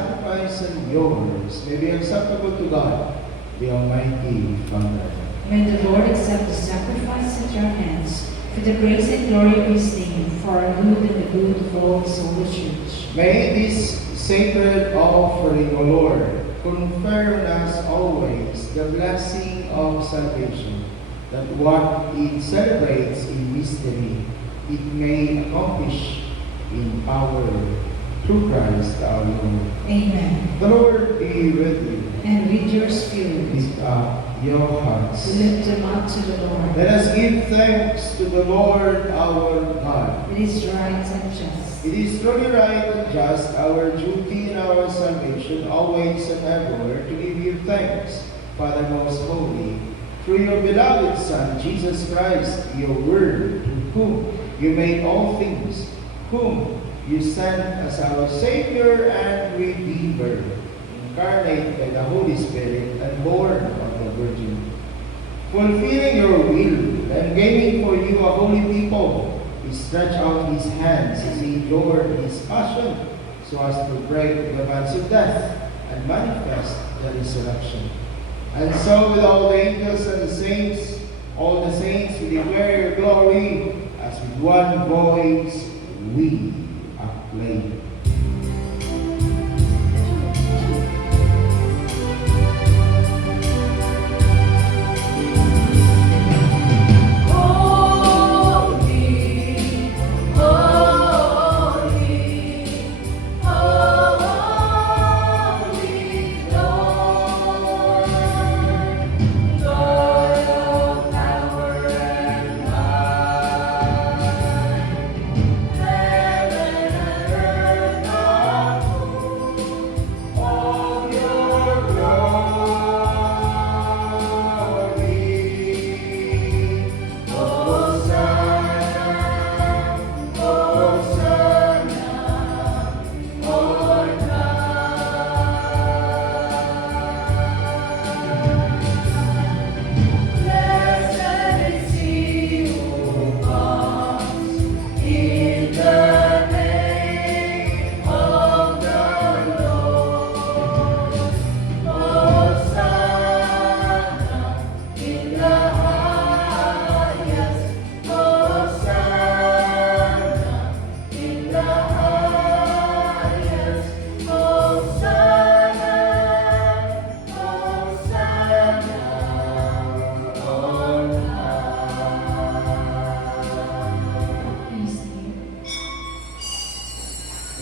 sacrifice and yours may be acceptable to God, the Almighty Father. May the Lord accept the sacrifice at your hands for the praise and glory of his name, for our good and the good of all his holy church. May this sacred offering, O Lord, confer on us always the blessing of salvation, that what it celebrates in mystery, it may accomplish in power through Christ our Lord. Amen. The Lord be with you. And with your spirit, Lift up your hearts. we lift them up to the Lord. Let us give thanks to the Lord our God. It is right and just. It is truly right and just, our duty and our salvation, always and everywhere, to give you thanks, Father most holy, through your beloved Son, Jesus Christ, your Word, through whom you made all things, whom you sent as our Savior and Redeemer, incarnate by the Holy Spirit and born of the Virgin. Fulfilling your will and gaining for you a holy people, he stretched out his hands as he endured his passion, so as to break the bonds of death and manifest the resurrection. And so with all the angels and the saints, all the saints, we declare your glory, as with one voice we acclaim.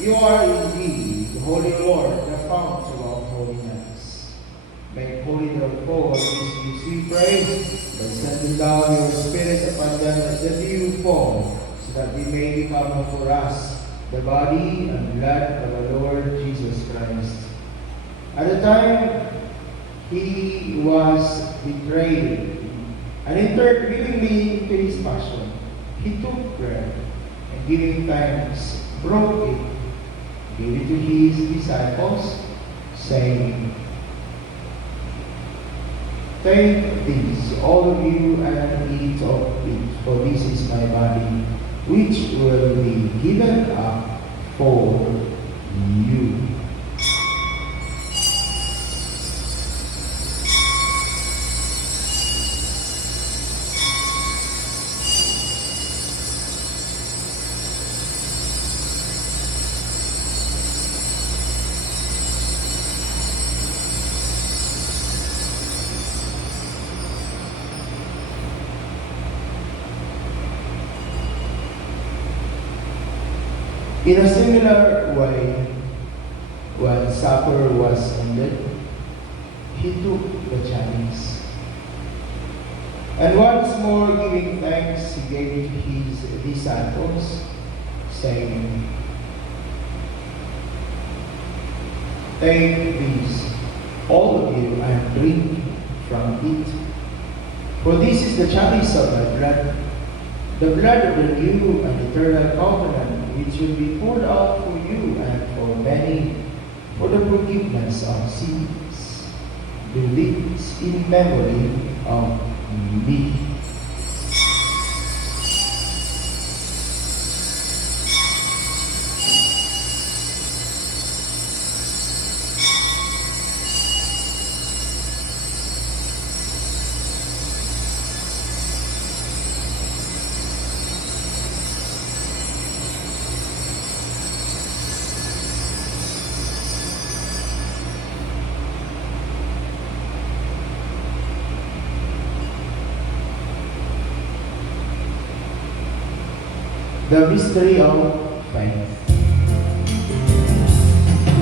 You are indeed the Holy Lord, the fount of all holiness. Make holy the fold of these gifts, we pray, by sending down your Spirit upon them as the dew fall, so that we may become for us the body and blood of our Lord Jesus Christ. At the time he was betrayed and entered willingly into his passion, he took bread and giving thanks, broke it, gave it to his disciples, saying, "Take this, all of you, and eat of it, for this is my body, which will be given up for you." In a similar way, when supper was ended, he took the chalice, and once more giving thanks, he gave it to his disciples, saying, "Take this, all of you, and drink from it, for this is the chalice of my blood, the blood of the new and eternal covenant, which will be poured out for you and for many for the forgiveness of sins. Do this in memory of me." The mystery of faith.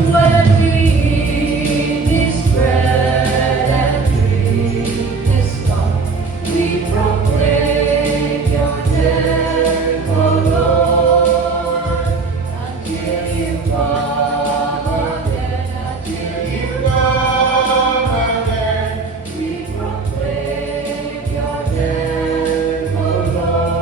When we eat this bread and drink this cup, we proclaim your death, O Lord, until you come again, until you come again. We proclaim your death, O Lord.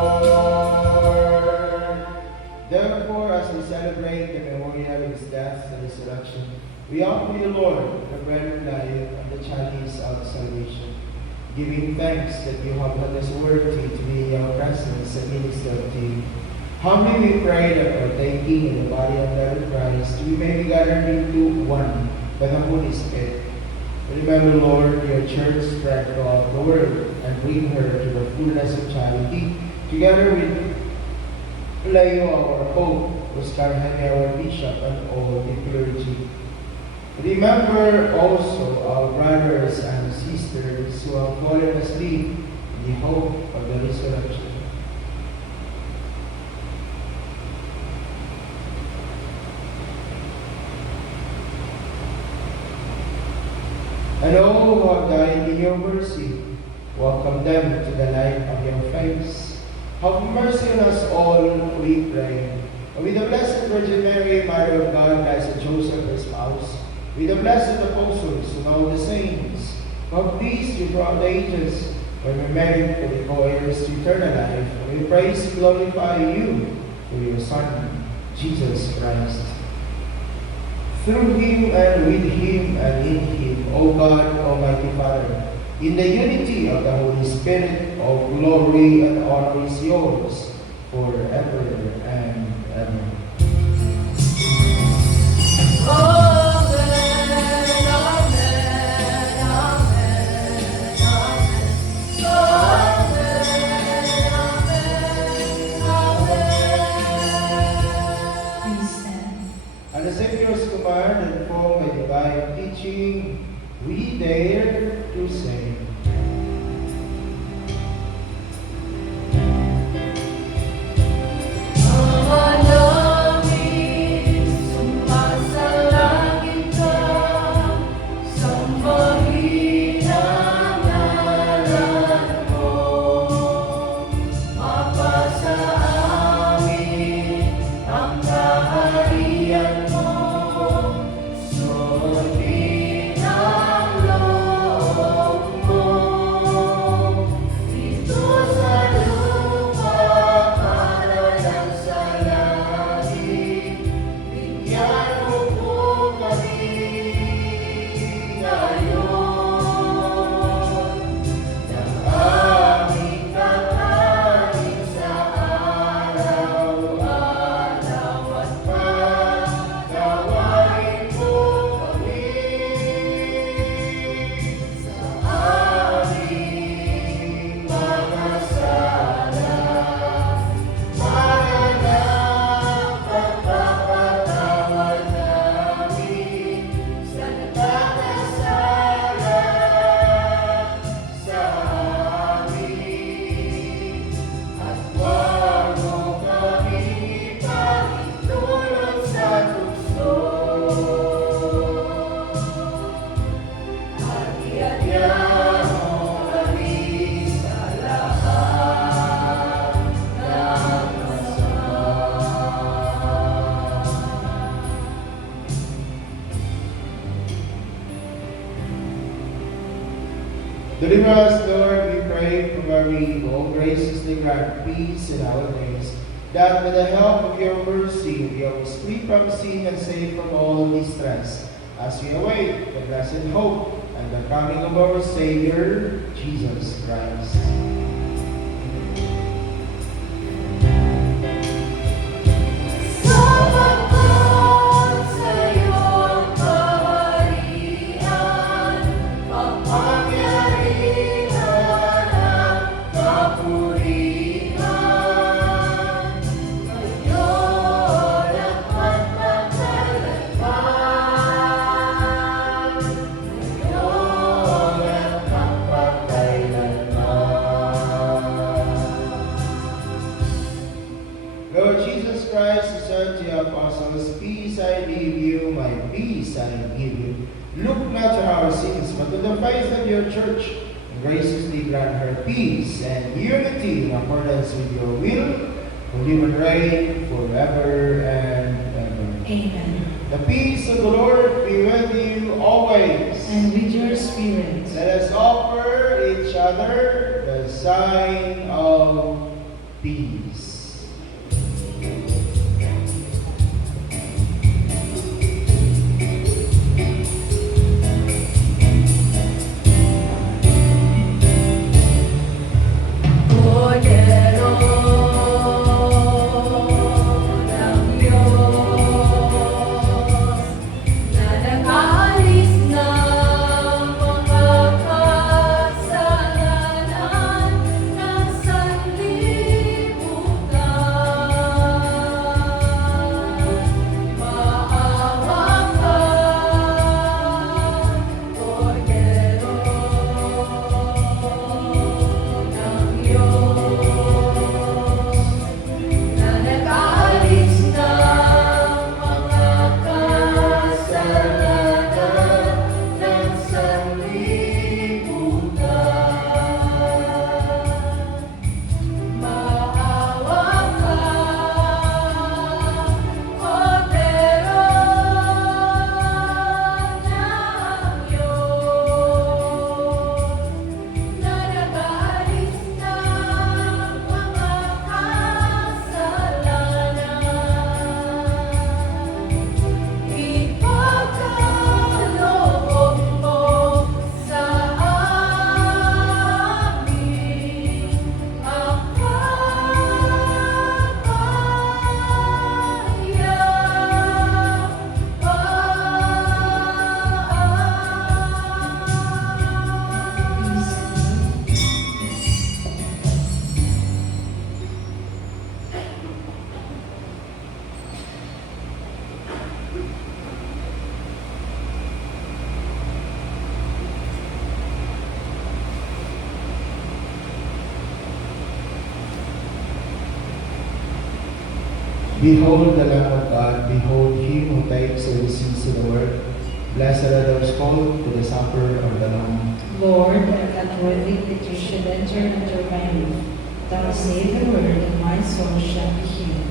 Therefore, as we celebrate the memorial of his death and resurrection, we offer you, Lord, the bread of life and the chalice of salvation, giving thanks that you have done us worthy to be in your presence and minister to you. Humbly we pray that partaking in the body and blood of Christ, we may be gathered into one by the Holy Spirit. Remember, Lord, your church spread throughout the world and bring her to the fullness of charity, together with Leo, our Pope, Oscar Jaime, our Bishop, and all the clergy. Remember also our brothers and sisters who have fallen asleep in the hope of the resurrection. And all who have died in your mercy, welcome them to the light of your face. Have mercy on us all, we pray. And with the Blessed Virgin Mary, Mother of God, Blessed Joseph, her spouse, with the blessed apostles and all the saints, who have pleased you throughout the ages, when we merit to be co-heirs to eternal life, and we praise, glorify you through your Son, Jesus Christ. Through him and with him and in him, O God, Almighty Father, in the unity of the Holy Spirit, all glory and honor is yours forever and ever. Amen, amen, amen, amen, amen. Please stand. At the Savior's command and from by divine teaching, we dare to say, Ama namin, sumasalangit ka, sambahin ang ngalan mo. Mapasa amin ang kaharian mo, sundin ang loob mo. Dito sa lupa, para sa langit, bigyan mo po kami ngayon ng aming kakain sa araw-araw at pagkawain mo kami sa aming mga sala. Para na pagpapatawad namin sa nagkakasala sa amin. At huwag mo kami ipahintulot sa tukso. At iadya mo kami sa lahat ng masama. Deliver us, Lord, we pray, from every evil. Graciously grant peace in our days, that with the help of your mercy we are free from sin and safe from all distress, as we await the blessed hope and the coming of our Savior, Jesus Christ. Sapagkat sa'yo ang kaharian, kapangyarihan at kapurihan, ngayon at magpakailanman. Ngayon at magpakailanman. I give you. Look not on our sins, but to the faith of your church, and graciously grant her peace and unity in accordance with your will, who live and reign forever and ever. Amen. The peace of the Lord be with you always. And with your spirit. Let us offer each other the sign of peace. Cordero ng Diyos, na nag-alis ng mga kasalanan ng sanlibutan. Maawa ka, Cordero ng Diyos, na nag-alis ng mga kasalanan ng sanlibutan. Maawa ka, Cordero ng Diyos, na nag-alis ng mga kasalanan. Ipagkaloob mo sa amin ang kapayapaan. Behold the Lamb of God, behold him who takes away the sins of the world. Blessed are those called to the supper of the Lamb. Lord, I am not worthy that you should enter under my roof. Thou say the word, and my soul shall be healed.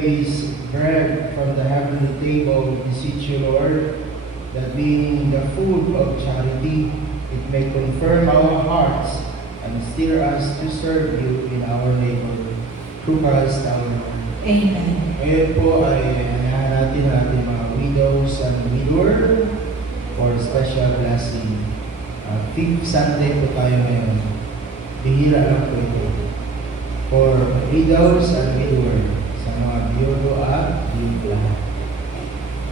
this bread from the heavenly table, beseech you, Lord, that being the food of charity, it may confirm our hearts and steer us to serve you in our neighborhood. Through Christ our Lord. Amen. Ngayon po ay anayahan natin ang ating mga widows and widower for special blessing. Fifth Sunday po tayo ngayon. Bihira lang po ito. For widows and widower sa mga biyudo at biyudo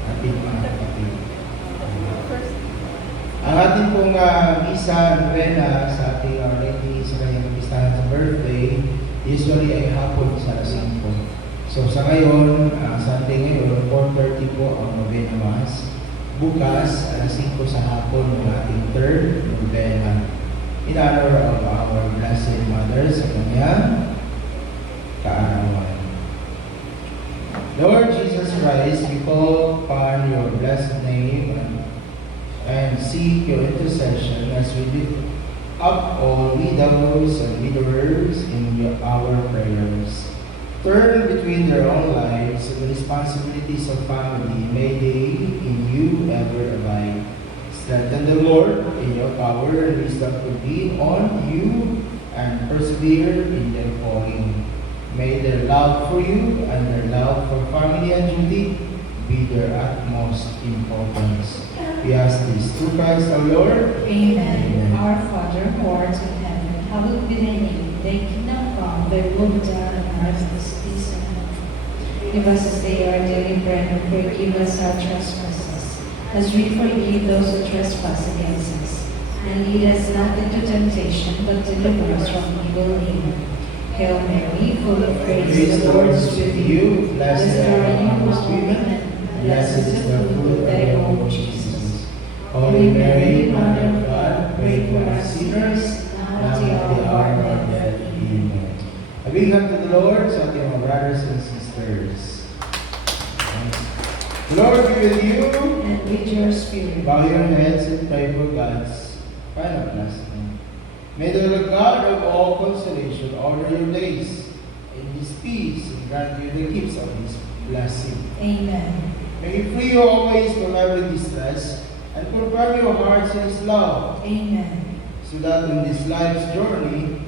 ating mga kapatid. Ang ating pong misa novena sa ating lady sa kanyang pistahan sa birthday, usually ay hapon sa alas 5. So sa ngayon, Sunday ngayon, 4:30 po ang novena mass. Bukas, alas 5 sa hapon ng ating third novena. In honor of our Blessed Mother sa kanyang kaarawan. Lord Jesus Christ, we call upon your blessed name and seek your intercession as we lift up all widows and widowers in our prayers. Turn between their own lives and the responsibilities of family. May they in you ever abide. Strengthen the Lord in your power and wisdom to lean on you and persevere in their calling. May their love for you and their love for family and duty be their utmost importance. We ask this through Christ our Lord. Amen. Our Father, who art in heaven, hallowed be thy name. Thy kingdom come, thy will be done on earth as it is in heaven. Give us this day our daily bread, and forgive us our trespasses, as we forgive those who trespass against us. And lead us not into temptation, but deliver us from evil. Amen. Hail Mary, full of grace, the Lord is with you. Blessed are you amongst women, and blessed is the fruit of thy womb, Jesus. Holy Mary, Mother of God, pray for us sinners, now at the hour of our death. Amen. A big hug to the Lord sa ating mga brothers and sisters. The Lord be with you. And with your spirit. Bow your heads and pray for God's final blessing. May the God of all consolation order your days in His peace and grant you the gifts of His blessing. Amen. May He free you always from every distress and confirm your hearts in His love, Amen. so that in this life's journey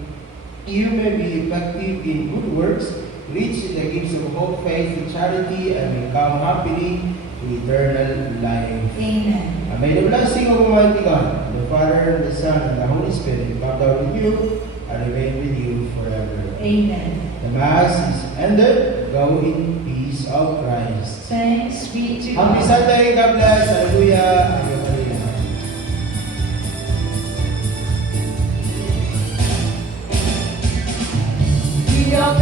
you may be effective in good works, rich in the gifts of hope, faith, and charity, and may come happily to eternal life. Amen. And may the blessing of Almighty God, the Father, and the Son, and the Holy Spirit come down with you and remain with you forever. Amen. The Mass is ended. Go in peace of Christ. Thanks be to Happy God. Sunday. God bless. Hallelujah. Hallelujah. We are